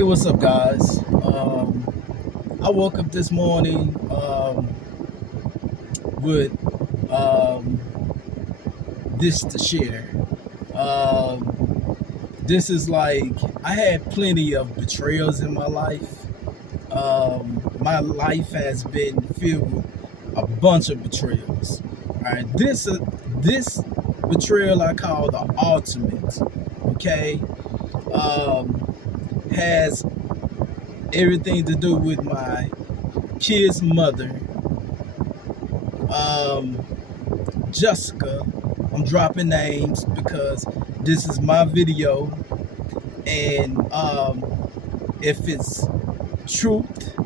Hey, what's up, guys? I woke up this morning with this to share. This is like, I had plenty of betrayals in my life. My life has been filled with a bunch of betrayals. All right, this betrayal I call the ultimate. Okay, has everything to do with my kid's mother, Jessica. I'm dropping names because this is my video, and if it's truth,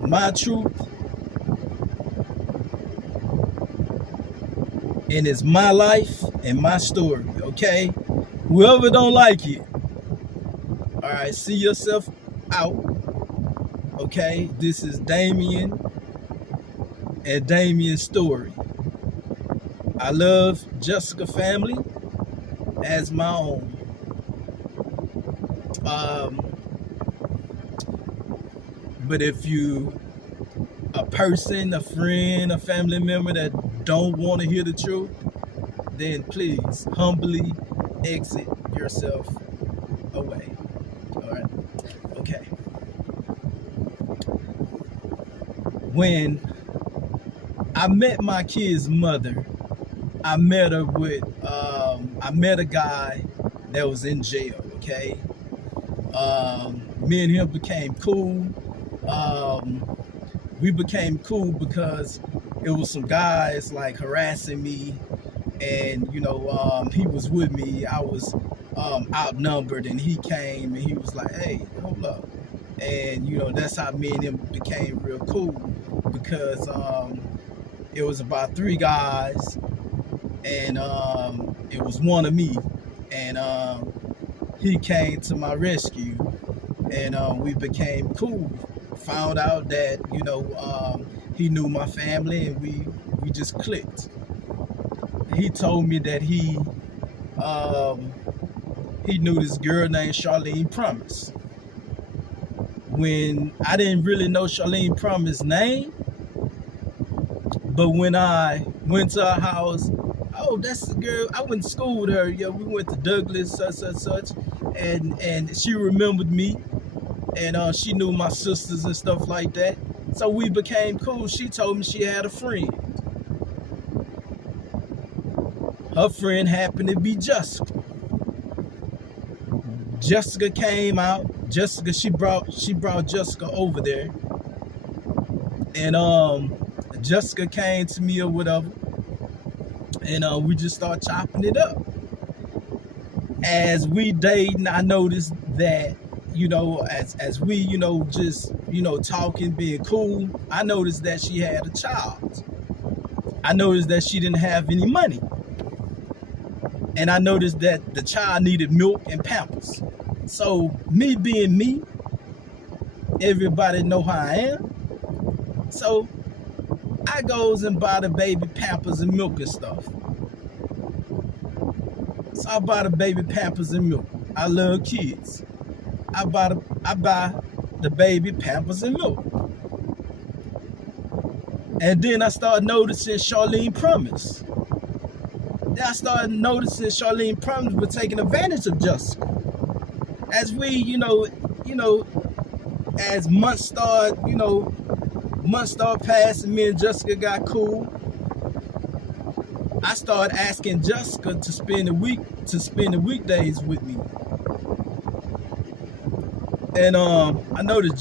my truth, and it's my life and my story, okay? Whoever don't like it, all right, see yourself out, okay? This is Damien and Damien's story. I love Jessica family as my own. But if you a person, a friend, a family member that don't want to hear the truth, then please humbly exit yourself away. All right. Okay. When I met my kid's mother, I met her with I met a guy that was in jail. Okay. Me and him became cool. We became cool because it was some guys like harassing me, and he was with me. I was outnumbered, and he came and he was like, "Hey, hold up," and that's how me and him became real cool, because it was about 3 guys, and it was one of me, and he came to my rescue, and we became cool. Found out that he knew my family, and we just clicked. He told me that he knew this girl named Charlene Promise. When I didn't really know Charlene Promise's name, but when I went to her house, oh, that's the girl. I went to school with her. Yeah, we went to Douglas, such, and she remembered me, and she knew my sisters and stuff like that. So we became cool. She told me she had a friend. Her friend happened to be Jessica. Jessica came out. Jessica, she brought Jessica over there, and Jessica came to me or whatever, and we just started chopping it up. As we dating, I noticed that as we just talking, being cool, I noticed that she had a child. I noticed that she didn't have any money, and I noticed that the child needed milk and Pampers. So me being me, everybody know how I am. So I goes and buy the baby Pampers and milk and stuff. So I buy the baby Pampers and milk. I love kids. I buy the baby Pampers and milk. And then I started noticing Charlene Promise. Then I started noticing Charlene Promise was taking advantage of Jessica. As we, as months started passing, me and Jessica got cool. I started asking Jessica to spend the weekdays with me. And I noticed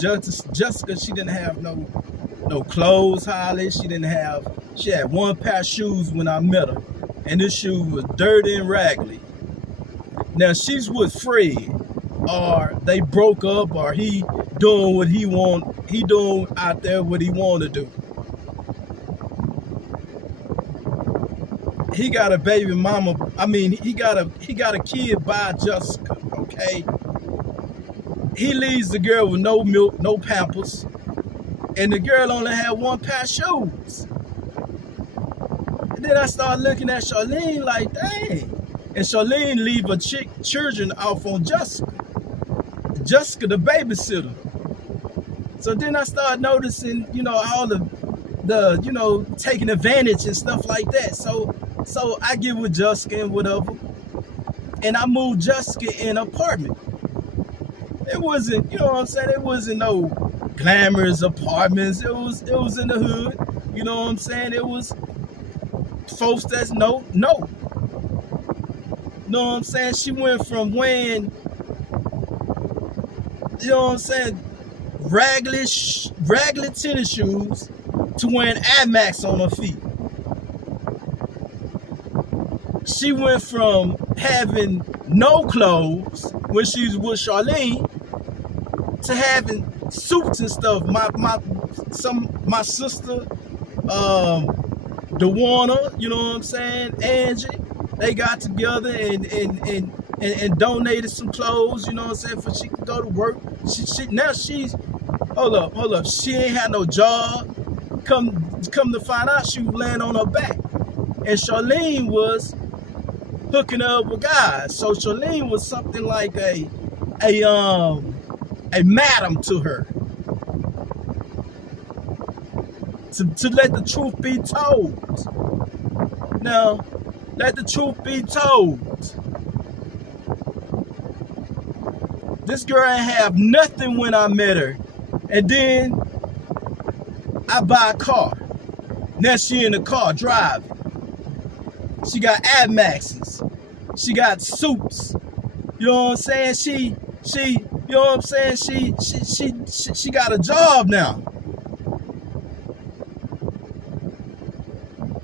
Jessica, she didn't have no clothes, hardly. She had one pair of shoes when I met her, and this shoe was dirty and raggedy. Now she's with Fred, or they broke up, or he doing what he doing out there what he want to do. He got a baby mama. He got a kid by Jessica. Okay. He leaves the girl with no milk, no Pampers, and the girl only had one pair of shoes. And then I started looking at Charlene like, dang. And Charlene leave her children off on Jessica. Jessica, the babysitter. So then I started noticing, all the taking advantage and stuff like that. So I get with Jessica and whatever, and I moved Jessica in an apartment. It wasn't, it wasn't no glamorous apartments. It was in the hood. It was folks that's no. She went from wearing, raggedy tennis shoes to wearing Air Max on her feet. She went from having no clothes when she was with Charlene to having suits and stuff. My sister, DeWanna, Angie, they got together and donated some clothes, for she could go to work. Now she's hold up. She ain't had no job. Come to find out, she was laying on her back, and Charlene was hooking up with guys. So Charlene was something like a madam to her. To let the truth be told. Now, let the truth be told. This girl ain't have nothing when I met her. And then I buy a car. Now she in the car driving. She got Air Maxes. She got suits. You know what I'm saying? She got a job now.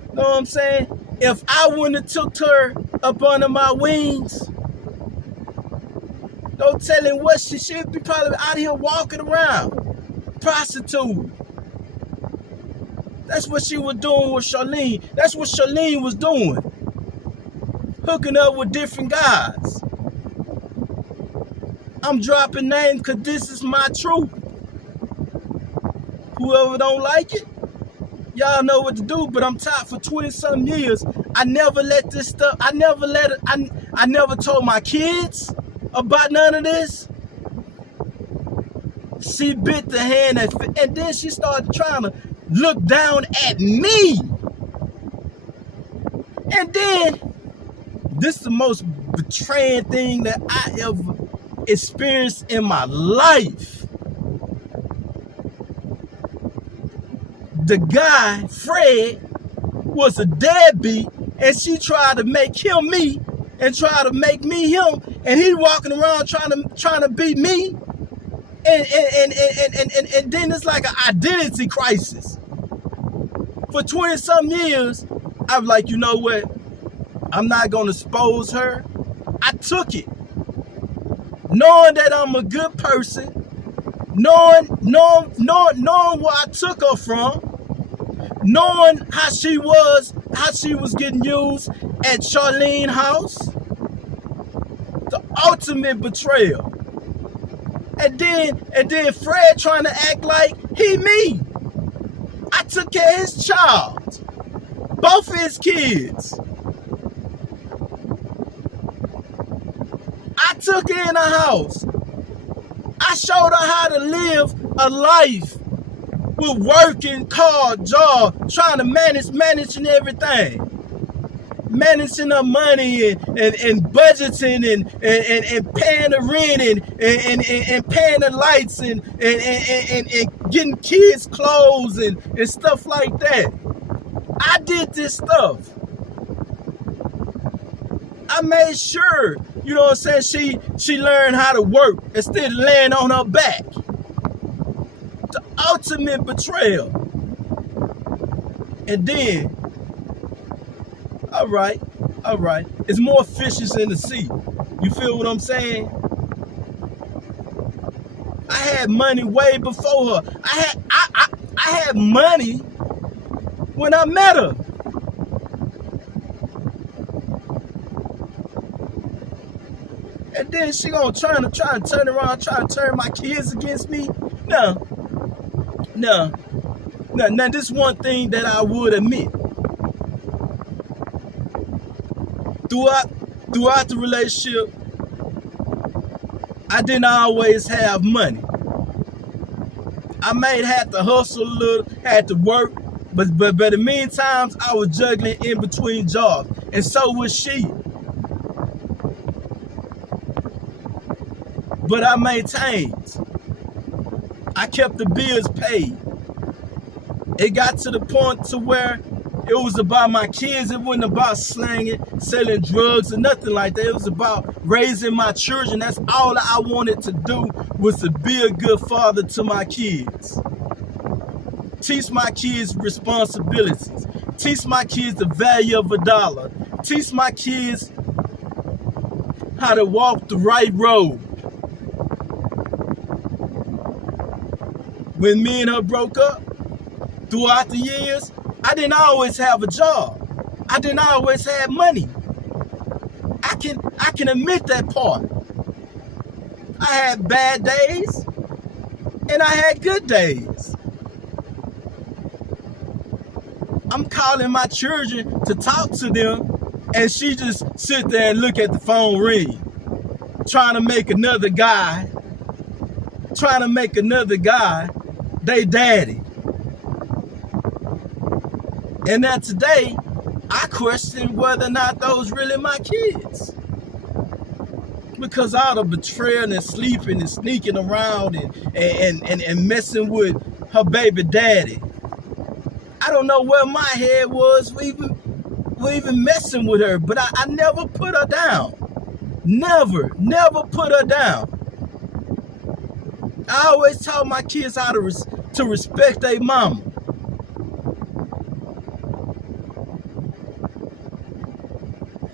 You know what I'm saying? If I wouldn't have took her up under my wings, no telling what she'd be probably out here walking around, prostitute. That's what she was doing with Charlene. That's what Charlene was doing. Hooking up with different guys. I'm dropping names because this is my truth. Whoever don't like it, y'all know what to do, but I'm tired for 20-something years. I never let this stuff, I never told my kids about none of this. She bit the hand and then she started trying to look down at me. And then, this is the most betraying thing that I ever experienced in my life. The guy, Fred, was a deadbeat, and she tried to make him me and try to make me him, and he walking around trying to be me, and then it's like an identity crisis. For 20-some years, I was like, you know what? I'm not gonna expose her. I took it, knowing that I'm a good person, knowing where I took her from, knowing how she was getting used at Charlene's house. The ultimate betrayal. And then Fred trying to act like he me. I took care of his child, both of his kids. I took her in the house. I showed her how to live a life with working, hard job, trying to managing everything. Managing her money and budgeting and paying the rent and paying the lights and getting kids clothes and stuff like that. I did this stuff. I made sure, you know what I'm saying, she learned how to work instead of laying on her back. The ultimate betrayal. And then, all right. It's more fishes in the sea. You feel what I'm saying? I had money way before her. I had money when I met her. And then she gonna try to turn around, try to turn my kids against me. No. Now this one thing that I would admit. Throughout the relationship, I didn't always have money. I may have to hustle a little, had to work, but in the meantime, I was juggling in between jobs, and so was she. But I maintained. I kept the bills paid. It got to the point to where it was about my kids. It wasn't about slanging, selling drugs, or nothing like that. It was about raising my children. That's all I wanted to do, was to be a good father to my kids. Teach my kids responsibilities. Teach my kids the value of $1. Teach my kids how to walk the right road. When me and her broke up, throughout the years, I didn't always have a job. I didn't always have money. I can admit that part. I had bad days and I had good days. I'm calling my children to talk to them, and she just sit there and look at the phone ring, trying to make another guy they daddy. And now today, I question whether or not those really my kids. Because all the betrayal and sleeping and sneaking around and messing with her baby daddy. I don't know where my head was we even messing with her, but I never put her down. Never put her down. I always taught my kids how to respect their mama.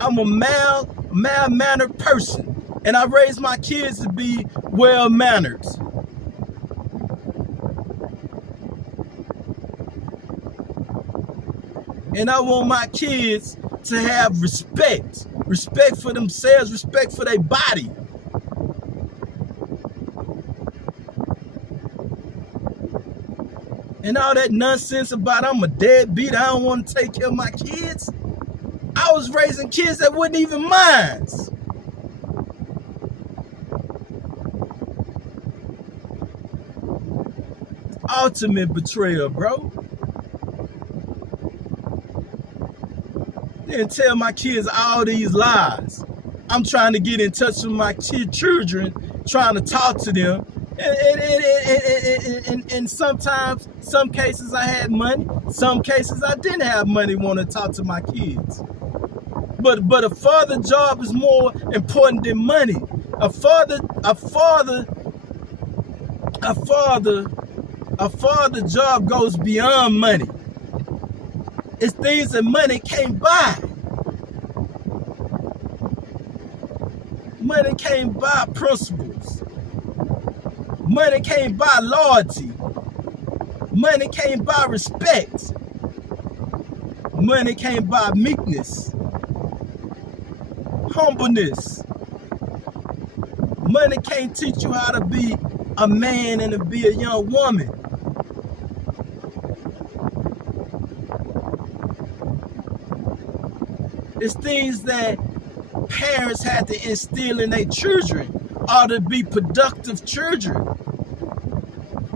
I'm a mild-mannered person, and I raise my kids to be well-mannered. And I want my kids to have respect for themselves, respect for their body. And all that nonsense about I'm a deadbeat, I don't want to take care of my kids. I was raising kids that wasn't even mine. Ultimate betrayal, bro. Then tell my kids all these lies. I'm trying to get in touch with my children, trying to talk to them. And sometimes, some cases I had money, some cases I didn't have money, want to talk to my kids. But a father job is more important than money. A father job goes beyond money. It's things that money can't buy. Money can't buy principles. Money can't buy loyalty. Money can't buy respect. Money can't buy meekness, humbleness. Money can't teach you how to be a man and to be a young woman. It's things that parents have to instill in their children or to be productive children.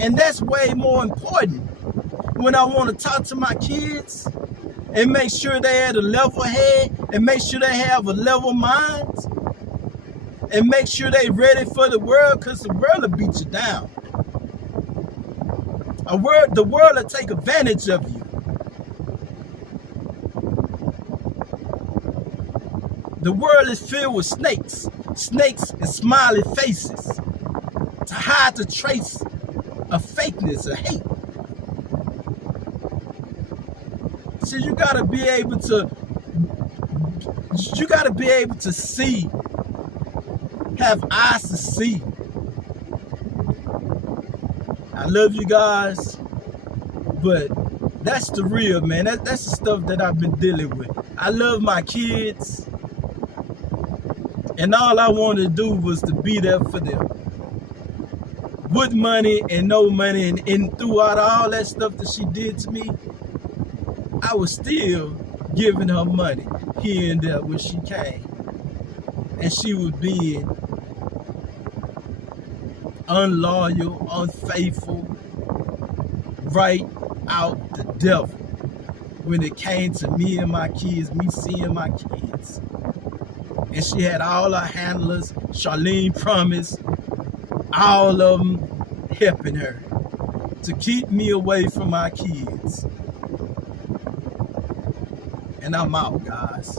And that's way more important. When I want to talk to my kids and make sure they have a level head and make sure they have a level mind and make sure they ready for the world, because the world will beat you down. The world will take advantage of you. The world is filled with snakes and smiley faces to hide the trace of fakeness or hate. So you gotta be able to see, have eyes to see. I love you guys, but that's the real, man. That's the stuff that I've been dealing with. I love my kids, and all I wanted to do was to be there for them. With money and no money, and throughout all that stuff that she did to me, I was still giving her money here and there when she came. And she was being unloyal, unfaithful, right out the devil when it came to me and my kids, me seeing my kids. And she had all her handlers, Charlene Promise, all of them helping her to keep me away from my kids. And I'm out, guys.